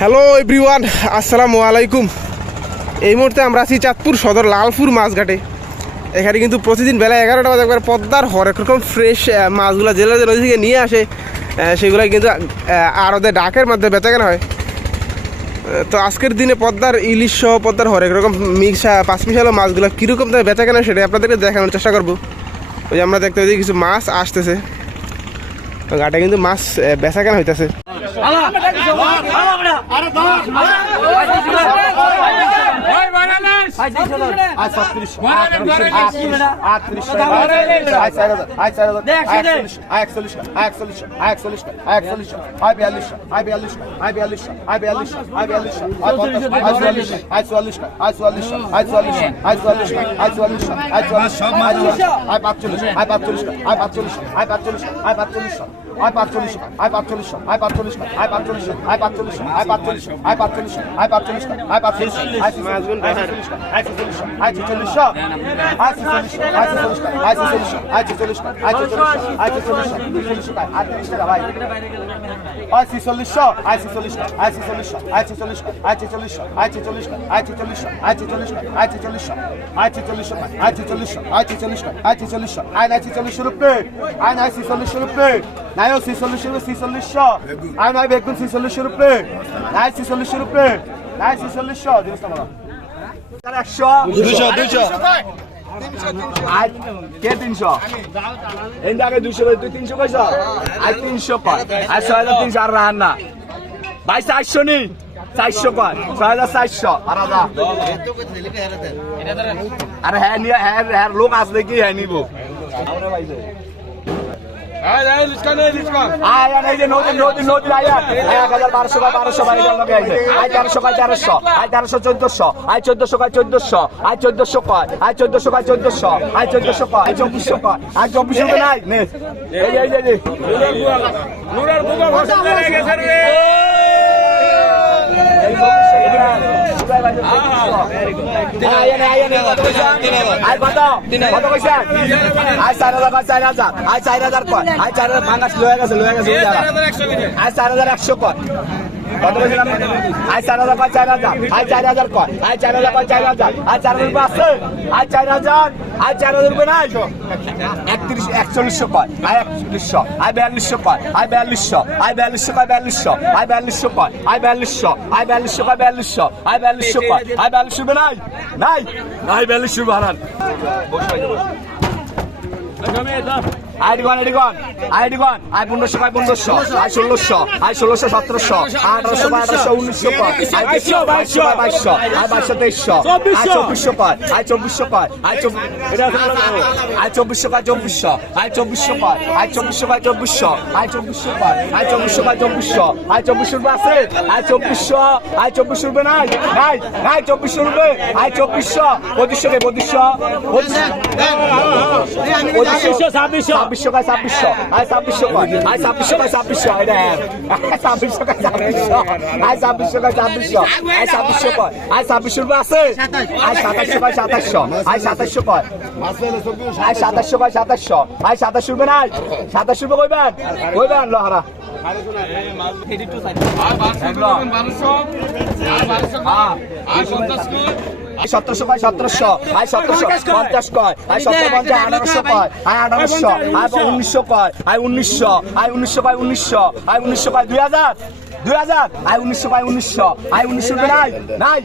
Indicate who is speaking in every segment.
Speaker 1: Hello everyone, আসসালামু আলাইকুম। এই মুহূর্তে আমরা আছি চাঁদপুর সদর লালপুর মাছঘাটে। এখানে কিন্তু প্রতিদিন বেলা এগারোটা বাজে একবার পদ্মার হরেক রকম ফ্রেশ মাছগুলো জেলা নদী থেকে নিয়ে আসে। সেগুলো কিন্তু আরদের ডাকের মাধ্যমে বেচা কেনা হয়। তো আজকের দিনে পদ্মার ইলিশ সহ পদ্মার হরেক রকম মিক্সা পাঁচ মিশালো মাছগুলো কীরকম তাদের বেচা কেনা সেটা আপনাদেরকে দেখানোর চেষ্টা করব। ওই আমরা দেখতে পাচ্ছি কিছু মাছ আসতেছে। ঘাটে কিন্তু মাছ বেচা কেনা হইতেছে
Speaker 2: আই পাঁচচল্লিশ আই পাঁচচল্লিশ আই পাঁচচল্লিশ আই পাঁচচল্লিশ আই পাঁচচল্লিশ আই পাঁচচল্লিশ আই পাঁচচল্লিশ আই পাঁচচল্লিশ আই পাঁচচল্লিশ আই ছিচল্লিশ আই ছিচল্লিশ আই ছিচল্লিশ আই ছিচল্লিশ আই ছিচল্লিশ আই ছিচল্লিশ আই ছিচল্লিশ আই ছিচল্লিশ আই ছিচল্লিশ ছিচল্লিশ আই ত্রিশ টাকা ভাই আই ছিচল্লিশ আই ছিচল্লিশ আই ছিচল্লিশ আই ছিচল্লিশ আই ছিচল্লিশ আই ছিচল্লিশ আই ছিচল্লিশ আই ছিচল্লিশ আই ছিচল্লিশ আই ছিচল্লিশ আই ছিচল্লিশ আই ছিচল্লিশ আই ছিচল্লিশ আই নাই ছিচল্লিশ রুপে আই নাই ছিচল্লিশ রুপে নাই ও ছিচল্লিশ রুপে ছিচল্লিশ আই নাই বেগুন ছিচল্লিশ রুপে। নাই ছিচল্লিশ রুপে। নাই ছিচল্লিশ জিনিস তো একশো। দুশো দুশো কে তিনশো? এই আগে দুশো তুই তিনশো কইছ? আজ তিনশো পাঁচ আর ছয় হাজার তিনশো আর রাহান না। ভাই চারশো নি। চারশো পাঁচ ছয় হাজার চারশো। আর আরে হ্যাঁ নিয়ে হ্যাঁ হ্যাঁ লোক আসলে কি হ্যাঁ নিবো? আয়া নাই যে নদী নদী নদী আয়া। এক হাজার বারোশো বা বারোশো বারো লগে আইছে। আয় তেরোশো কয় তেরোশো আয় তেরোশো চোদ্দশো আয় চোদ্দশো কয় চোদ্দশো আয় চোদ্দশো কয় আয় চোদ্দশো কয় চোদ্দশো আয় চোদ্দশো কয় আয় চব্বিশশো কয় আয় চব্বিশশো তো নাই এই যে এই যে, আর কত কত পয়সা আর চার হাজার আর চার হাজার আর চার হাজার কর আর চার হাজার ভাঙাস লয়ে গেছে চার হাজার একশো কর আয় চার হাজার কয়? চার হাজার। আয় চার হাজার কয়? আয় চার হাজার কয়? চার হাজার। আয় চার হাজার আছে আয় চার হাজার। আয় চার হাজার নাই একত্রিশ একচল্লিশশো কয়? আয় একচল্লিশশো। আয় বিয়াল্লিশশো কয়? আয় বিয়াল্লিশশো। আয় বিয়াল্লিশশো কয়? বিয়াল্লিশশো। আয় বিয়াল্লিশশো কয়? আয় বিয়াল্লিশশো। আয় বিয়াল্লিশশো কয়? বিয়াল্লিশশো। আয় বিয়াল্লিশশো কয়? আয় বিয়াল্লিশ রুপয়ে নাই। নাই। নাই বিয়াল্লিশ হারান। আইডিগন আইডিগন আইডিগন আই পনেরোশো আই পনেরোশো আই ষোলোশো আই ষোলোশো সতেরোশো আঠারোশো আঠারোশো উনিশশো বাইশশো বাইশশো বাইশশো আই বাইশশো তেইশশো আই চব্বিশশো কয় আই চব্বিশশো কয় আই আই চব্বিশশো কয় চব্বিশশো আই চব্বিশশো কয় আই চব্বিশশো কয় চব্বিশশো আই চব্বিশশো কয় আই চব্বিশশো কয় চব্বিশশো আই চব্বিশশো রুপে আছে আই চব্বিশশো আই চব্বিশশো রুপে নাই নাই নাই চব্বিশশো রুপে আই চব্বিশশো পঁচিশশো কে পঁচিশশো পঁচিশশো ছাব্বিশশো ছাব্বিশশো কয় ছাব্বিশশো। আয় ছাব্বিশশো কয় আয় ছাব্বিশশো কয় ছাব্বিশশো। আয় দেখ ছাব্বিশশো কয় ছাব্বিশশো। আয় ছাব্বিশশো কয় ছাব্বিশশো। আয় ছাব্বিশশো কয় আয় ছাব্বিশশো রুপে আছে? আয় সাতাশশো কয় সাতাশশো। আয় সাতাশশো কয় আয় সাতাশশো কয় সাতাশশো। আয় সাতাশশো রুপে নাই? সাতাশশো রুপে কইবেন কইবেন লহারা আয় সতেরোশো কয়? সতেরোশো। আয় সতেরোশো। পঞ্চাশ কয়? আয় সতেরো পঞ্চাশ আঠারোশো কয়? আয় আঠারোশো। আয় উনিশশো কয়? আয় উনিশশো। আয় উনিশশো কয়? উনিশশো। আয় উনিশশো কয়? দুই হাজার। দুই হাজার। আয় উনিশশো পায় উনিশশো। আয় উনিশশো নাই। নাই।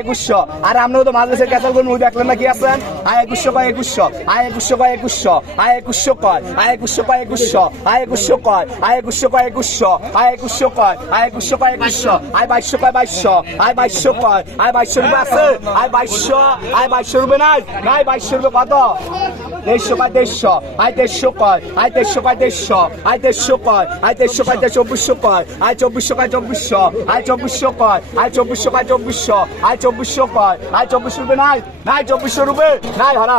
Speaker 2: একুশশো। আর আমরাও তো মাদ্রাসের ক্যাচাল করুন দেখলেন না, কি আছেন আয় একুশশো কয় একুশশো? আয় একুশশো কয় একুশশো? আয় একুশশো কয়? আয় একুশশো কয় একুশশো? আয় একুশশো কয়? আয় একুশশো কয় একুশশো? আয় একুশশো কয়? আয় একুশশো কয় একুশশো? আয় বাইশশো কয় বাইশশো? আয় বাইশশো কয়? আয় বাইশশো রুপে আছে? আয় বাইশশো? আয় বাইশশো রুপে নাই? নাই বাইশশো রুপে কত? দেড়শো কয় দেড়শো আয় দেড়শো কয় আয় দেড়শো কয় দেড়শো আয় দেড়শো কয় আয় দেড়শো কয় চব্বিশশো কয় আয় চব্বিশশো কয় চব্বিশশো আয় চব্বিশশো কয় আয় চব্বিশশো কয় চব্বিশশো আয় চব্বিশশো কয় আয় চব্বিশ রুপে নাই নাই চব্বিশশো রুপে, নাই হারা।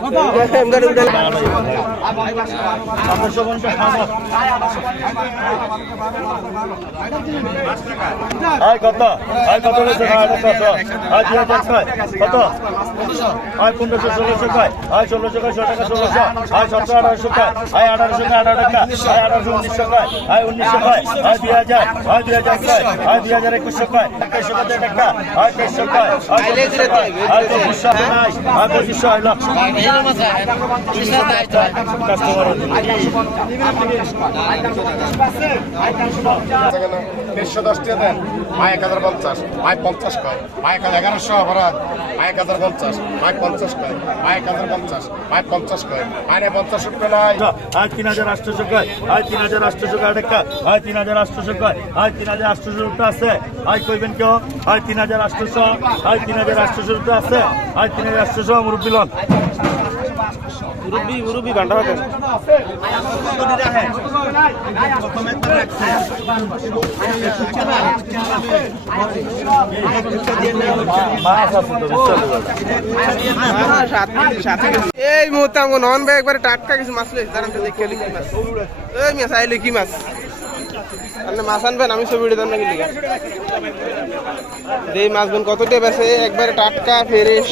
Speaker 3: কত কত কত আয় পনেরোশো ষোলোশো কয় আয় ষোলোশো কয় ষোলো টাকা ষোলোশো আয় সতেরো আঠারোশো কয় আয় আঠারোশো কয় আঠারো টাকা আয় আঠারোশো উনিশশো কয় আয় উনিশশো কয় আয় দুই হাজার আয় দুই হাজার কয় আয় দুই হাজার একুশশো কয় একুশশো কত টাকা আয় তেইশশো কয় আয় পঁচিশশো আয় পঁচিশশো আয় লক্ষ
Speaker 4: দেড়শো দশ এক হাজার পঞ্চাশ মায় পঞ্চাশ কয় মায় এক এগারোশো অপরাধ মায় এক হাজার পঞ্চাশ মায় পঞ্চাশ কয় মায় এক হাজার পঞ্চাশ মায় পঞ্চাশ কয় মায় পঞ্চাশ রুপিয়া নাই
Speaker 3: আয় তিন হাজার আটশোশো কয় আয় তিন হাজার আটশোশো কয় টাকা আয় তিন হাজার আটশোশো কয় আয় তিন হাজার আটশোশো রুপে আছে আয় কইবেন কেউ আয় তিন হাজার আটশোশো আয় তিন হাজার আটশোশো রুপে আছে আয় তিন হাজার আটশোশো মুরব্বী লন
Speaker 1: মুরব্বি মুরব্বি ভান্ডা হতেন এই মুহূর্তে আমাকে নন ভাই একবারে টাটকা কিছু মাছ লইছে তার আমি দেখে লিখি মাছ। এই মাছ, আইলে কি মাছ? আপনি মাছ আনবেন, আমি ছবি উঠে নাকি লিখা। এই মাছগুন কতটা বেছে একবারে টাটকা, ফ্রেশ।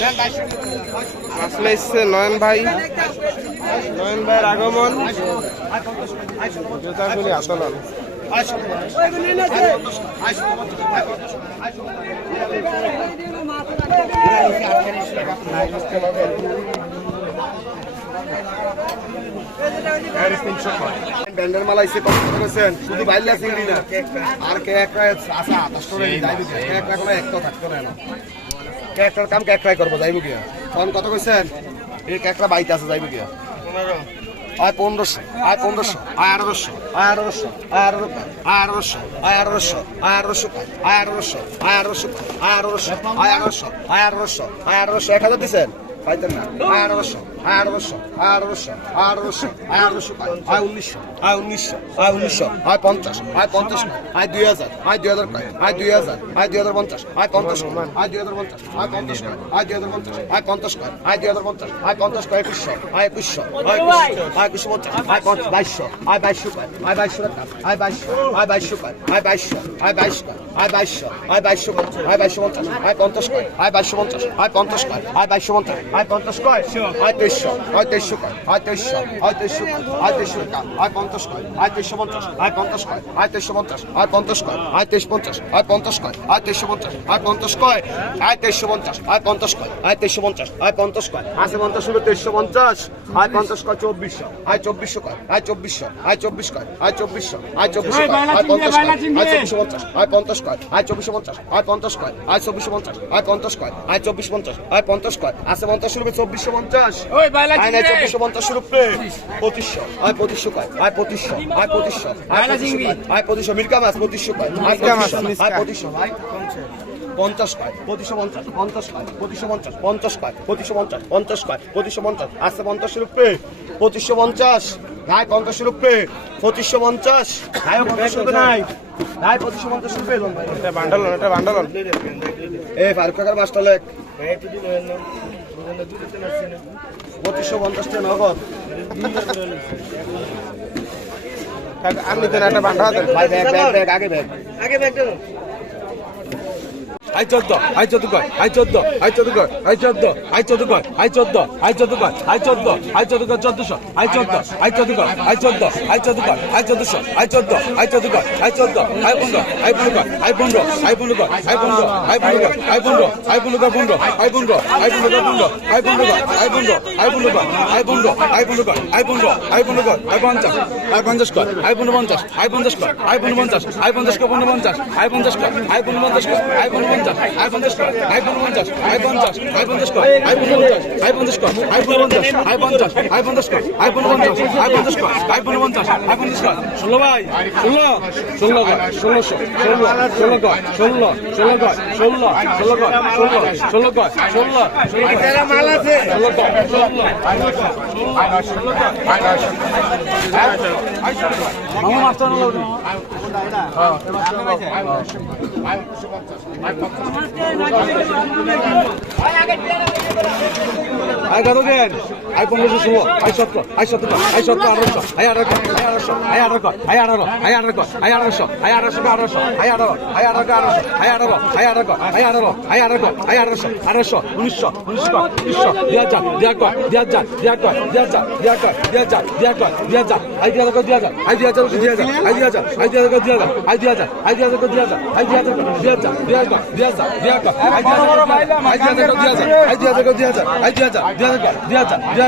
Speaker 1: মাছ লাইছে নয়ন ভাই। নয়ন ভাইয়ের আগমন। জুতা খুলে আতলন
Speaker 4: ব্যান্ডের মালা এসে কত করেছেন। শুধু বাইলে না। আর কে একটা আসা আঠাশ টাকা যাইব কে একটা কোনো একটা থাকতো না কে একটার কাম কে একটাই করব যাইব কি তখন কত কইছেন এই কে একটা বাইতে আছে যাইব কি আয় পনেরোশো আয় পনেরোশো আয় আঠারোশো আয় আঠারোশো আয় আঠারোশো আয় আঠারোশো আয় আঠারোশো আয় আঠারোশো আয় আঠারোশো আয় আঠারোশো আয় আঠারোশো আয় আঠারোশো আয় আঠারোশো এক হাজার দিচ্ছেন পাইতেন না আয় আঠারোশো আয় আঠারোশো আয় আঠারোশো আয় আঠারোশো আয় আঠারোশো আয় উনিশশো আয় উনিশশো আয় উনিশশো আয় পঞ্চাশ আয় পঞ্চাশ আয় দুই হাজার আয় দুই হাজার আয় দুই হাজার আয় দুই হাজার পঞ্চাশ আয় পঞ্চাশ আয় দুই হাজার পঞ্চাশ আয় পঞ্চাশ হাজার পঞ্চাশ আয় পঞ্চাশ আয় দুই হাজার পঞ্চাশ আয় পঞ্চাশ একুশশো আয় একুশশো আয় আয় একুশশো পঞ্চাশ আয় পঞ্চাশ বাইশশো আয় বাইশশো আয় বাইশশো টাকা আয় বাইশশো আয় বাইশশো আয় বাইশশো আয় বাইশশো আয় বাইশশো আয় বাইশশো আয় বাইশশো পঞ্চাশ আয় পঞ্চাশ আয় বাইশশো পঞ্চাশ আয় পঞ্চাশ আয় বাইশশো পঞ্চাশ আয় পঞ্চাশ কয় আয় তেইশশো আয় তেইশশো আয় তেইশশো আয় তেইশশো টাকা আয় পঞ্চাশ আয় তেইশশো পঞ্চাশ আয় পঞ্চাশ আয় তেইশশো পঞ্চাশ আয় পঞ্চাশ আয় তেইশ পঞ্চাশ আয় পঞ্চাশ আয় তেইশশো পঞ্চাশ আয় পঞ্চাশ কয় আয় তেইশশো পঞ্চাশ আয় পঞ্চাশ কয় আয় তেইশশো পঞ্চাশ আয় পঞ্চাশ কয় আছে পঞ্চাশ হলো তেইশশো পঞ্চাশ আয় পঞ্চাশ কয় চব্বিশশো আয় চব্বিশশো কয় আয় চব্বিশশো আয় চব্বিশ কয় আয় চব্বিশশো আয় চব্বিশশো কয় আয় পঞ্চাশ কয় আয় চব্বিশশো পঞ্চাশ আয় পঞ্চাশ কয় আয় চব্বিশশো পঞ্চাশ আয় পঞ্চাশ কয় আয় চব্বিশশো পঞ্চাশ আয় পঞ্চাশ কয় আয় চব্বিশ পঞ্চাশ আয় পঞ্চাশ কয় আছে পঞ্চাশ রুপে চব্বিশশো পঞ্চাশ আয় চব্বিশশো পঞ্চাশ রুপে পঁচিশশো। আয় পঁচিশশো কয়। আয় পঁচিশশো। আয় পঁচিশশো। আয় পঁচিশশো মির্কা মাছ পঁচিশশো কয়। আয় পঁচিশশো, আয় পঞ্চাশ কয়। পঁচিশশো পঞ্চাশ। পঞ্চাশ কয়। পঁচিশশো পঞ্চাশ। পঞ্চাশ কয়। পঁচিশশো পঞ্চাশ। পঞ্চাশ কয়। পঁচিশশো পঞ্চাশ। আসছে পঞ্চাশ রুপে পঁচিশশো পঞ্চাশ। নাই পঞ্চাশ রুপে পঁচিশশো পঞ্চাশ। নাই পঞ্চাশ নাই। নাই পঁচিশশো পঞ্চাশ রুপে
Speaker 1: এটা বান্ডালন এটা বান্ডালন।
Speaker 4: এ ফারুক কাকার মাস্টার লেখ। পঁচিশশো পঞ্চাশটা নগদ।
Speaker 1: আপনি তো একটা বান্ধা
Speaker 4: আগে ব্যাগ আগে ব্যাগ।
Speaker 5: আই চোদ্দ আই চোদ্দ কয় আই চোদ্দ আই চোদ্দ কয় আই চোদ্দ আই চোদ্দ কয় আই চোদ্দ আই চোদ্দ কয় আই চোদ্দ আই চোদ্দ কয় চোদ্দশো আই চোদ্দ আই চোদ্দ কয় আই চোদ্দ আই চোদ্দ কয় আই চোদ্দশো আই চোদ্দ আই চোদ্দ কয় আই চোদ্দ আই পনেরো আই পনেরো আই পনেরো আই পনেরো আই পনেরো আই পনেরো আই পনেরো আই পনেরো পনেরো আই পনেরো আই পনেরো পনেরো আই পনেরো আই পনেরো আই পনেরো আই পনেরো আই পনেরো আই পনেরো আই পনেরো আই পঞ্চাশ আই পঞ্চাশ কয় আই পনেরো পঞ্চাশ আই পঞ্চাশ কয় আই পনেরো পঞ্চাশ আই পঞ্চাশ কয় পনেরো পঞ্চাশ আই পঞ্চাশ কয় আই পনেরো পঞ্চাশ আই পনেরো পঞ্চাশ আই পঞ্চাশ কর আই পঞ্চাশ আই পঞ্চাশ আই পঞ্চাশ কর আই পঞ্চাশ আই পঞ্চাশ কর আই পঞ্চাশ আই পঞ্চাশ আই পঞ্চাশ কর আই পঞ্চাশ আই পঞ্চাশ কর আই পঞ্চাশ আই পঞ্চাশ কর ষোলো ভাই ষোলো ষোলো কর ষোলোশো ষোলো ষোলো কর ষোলো ষোলো কর ষোলো ষোলো কর ষোলো ষোলো কর ষোলো ষোলো মাল আছে ষোলো কর ষোলো মামা মাস্টার লাগবে আই কত দেন। আই পনেরোশো ষোলো আই সতেরো আই সতেরো আই সতেরো আঠারোশো আই আঠারো আই আঠারোশো আই আঠারো আই আঠারো আই আঠারো আই আঠারোশো আই আঠারোশো আঠারোশো আই আঠারো আই আঠারো আঠারোশো আই আঠারো আই আঠারো আই আঠারো আই আঠারো আই আঠারোশো আঠারোশো উনিশশো উনিশশো উনিশশো দুই হাজার দুই হাজার দুই হাজার দুই হাজার দুই হাজার দুই হাজার দুই হাজার দুই হাজার আই দুই হাজার আই দুই হাজার দুই হাজার আই দুই হাজার আই দুই হাজার আই দুই হাজার আই দুই হাজার দুই হাজার আই দুই হাজার দুই হাজার দুই হাজার দুই হাজার দুই হাজার আই দুই হাজার দুই হাজার আই দুই হাজার দুই হাজার আই দুই হাজার দুই হাজার আই হাজার দুই হাজার দুই হাজার দুই হাজার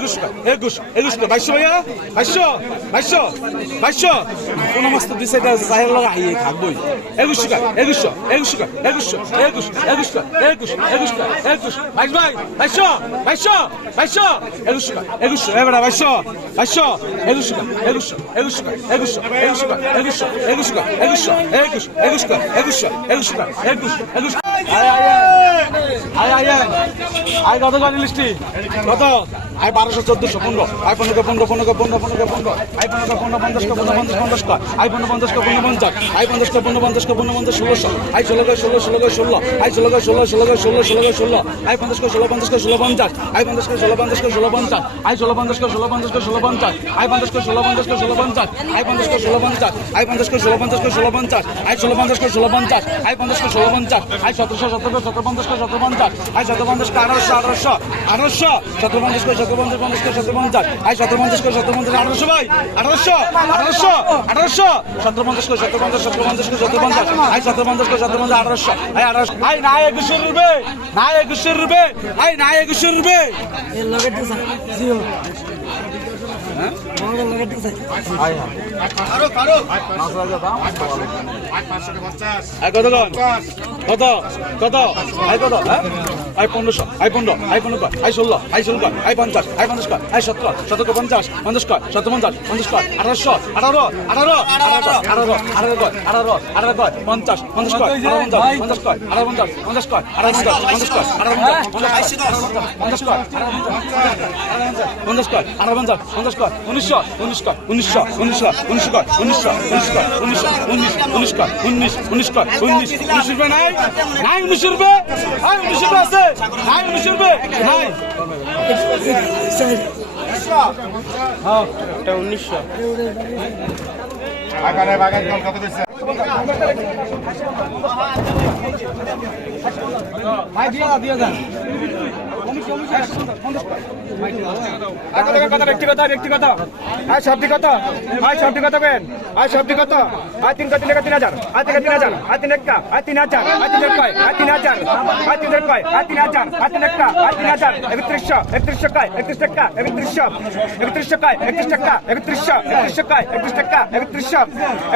Speaker 5: একুশশো একুশশো একুশশো বাইশশো ভাইয়া বাইশশো বাইশশো বাইশশো কোনো মাস তো দুই সাইড চাহিদা লাগা আইয়ে থাকবই একুশশো টাকা একুশশো একুশশো টাকা একুশশো একুশ একুশ টাকা একুশ একুশ টাকা একুশ বাইশ ভাই বাইশশো বাইশশো বাইশশো একুশশো টাকা একুশশো এবার বাইশশো বাইশশো একুশশো টাকা একুশশো একুশশো টাকা একুশশো একুশশো টাকা একুশশো একুশশো টাকা একুশশো একুশ একুশ টাকা একুশশো একুশশো টাকা একুশ একুশ আয় আয় আয় আয় আয় কত কত লিস্টি কত আয় বারোশো চোদ্দশো পনেরো আই পনেরো পনেরো পনেরো পনেরো পনেরো পনেরো আই পনেরো পনেরো পঞ্চাশ পনেরো পঞ্চাশ পঞ্চাশ আই পনেরো পঞ্চাশ পনেরো পঞ্চাশ আই পঞ্চাশ পনেরো পঞ্চাশ পনেরো পঞ্চাশ ষোলোশো আই ষোলো করে ষোলো ষোলো করে ষোলো আই ষোলো করে ষোলো ষোলো করে ষোলো ষোলো করে ষোলো আই পঞ্চাশ ষোলো পঞ্চাশ ষোলো পঞ্চাশ আই পঞ্চাশ ষোলো পঞ্চাশ ষোলো পঞ্চাশ আই ষোলো পঞ্চাশ ষোলো পঞ্চাশ ষোলো পঞ্চাশ আই পঞ্চাশ ষোলো পঞ্চাশ ষোলো পঞ্চাশ আই পঞ্চাশ ষোলো পঞ্চাশ আই পঞ্চাশ ষোলো পঞ্চাশ ষোলো পঞ্চাশ আই ষোলো পঞ্চাশ ষোলো পঞ্চাশ আই পঞ্চাশ ষোলো পঞ্চাশ আই সতেরোশো সতেরো সতেরো পঞ্চাশ সতেরো পঞ্চাশ আই সতেরো পঞ্চাশ আঠারোশো আঠারোশো আঠারোশো সতেরো পঞ্চাশ করে সতেরো পঞ্চাশ পঞ্চাশ করে সতেরো পঞ্চাশ আই সতেরো পঞ্চাশ করে সতেরো পঞ্চাশ আঠারোশো ভাই আঠারোশো আঠারোশো আঠারোশো। সতেরো পঞ্চাশ করে সতেরো পঞ্চাশ সতেরো পঞ্চাশ করে সতেরো পঞ্চাশ আই সতেরো পঞ্চাশ করে সতেরো পঞ্চাশ আঠারোশো আই আঠারোশো আই না একুশে রুবে না একুশে রুবে আই না একুশে রুবে
Speaker 6: এর লগে দিছে জিও আমাদের লগে। দিছে
Speaker 5: আই হ্যাঁ কত? কত? কত? আই হ্যাঁ পনেরোশো আই পনেরো আই পনেরো আই ষোলো আই ষোলো আই পঞ্চাশ আই পঞ্চাশ কর আই সতেরো সতেরো পঞ্চাশ পঞ্চাশ কর সতেরো পঞ্চাশ পঞ্চাশ কর আঠারোশো আঠারো আঠারো আঠারো আঠারো আঠারো কর আঠারো আঠারো কর পঞ্চাশ পঞ্চাশ কর পঞ্চাশ কর আঠারো পঞ্চাশ পঞ্চাশ কর আঠারো পঞ্চাশ পঞ্চাশ কর আঠারো পঞ্চাশ পঞ্চাশ কর পঞ্চাশ কর আঠারো পঞ্চাশ পঞ্চাশ কর উনিশশো উনিশ কর উনিশশো উনিশশো উনিশ কর উনিশশো উনিশ কর উনিশশো উনিশ উনিশ কর উনিশ উনিশ কর উনিশ উনিশ রুপে নাই নাই উনিশ রুপে উনিশ রুপে আছে রুপে নাই উনিশ রুপে নাই উনিশশো।
Speaker 7: আকারে বাগান কত দিচ্ছে
Speaker 8: ভাই দিয়ে দিয়ে
Speaker 7: যান আয় সবটি কত আয় সবটি কত বেন আয় সবটি কত আয় তিন তিন তিন হাজার আয় তিন তিন হাজার আয় তিন একটা আয় তিন হাজার আয় তিন কয় আয় তিন হাজার আয় তিন কয় আয় তিন হাজার আয় তিন একটা আয় তিন হাজার একত্রিশশো একত্রিশশো কয় একত্রিশ টাকা একত্রিশশো একত্রিশশো কয় একত্রিশ টাকা একত্রিশশো একত্রিশশো কয় একত্রিশ টাকা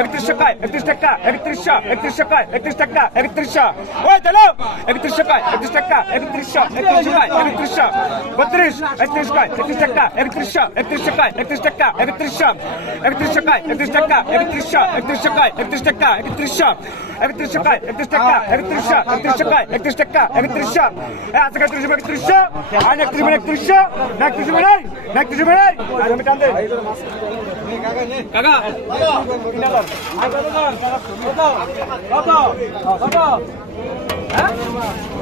Speaker 7: একত্রিশ একত্রিশ একত্রিশ কয় একত্রিশশো বত্রিশ একত্রিশ কয় একত্রিশ টাকা একত্রিশশো একত্রিশশো কয় একত্রিশ টাকা একত্রিশশো একত্রিশশো কয় একত্রিশ টাকা একত্রিশশো একত্রিশশো কয় একত্রিশ টাকা একত্রিশশো একত্রিশশো কয় একত্রিশ টাকা একত্রিশশো একত্রিশশো কয় একত্রিশ টাকা একত্রিশশো আজকে একত্রিশ একত্রিশশো আর একত্রিশ একত্রিশশো না একত্রিশ নাই না একত্রিশ নাই আর আমি টান
Speaker 8: কাকা
Speaker 7: কত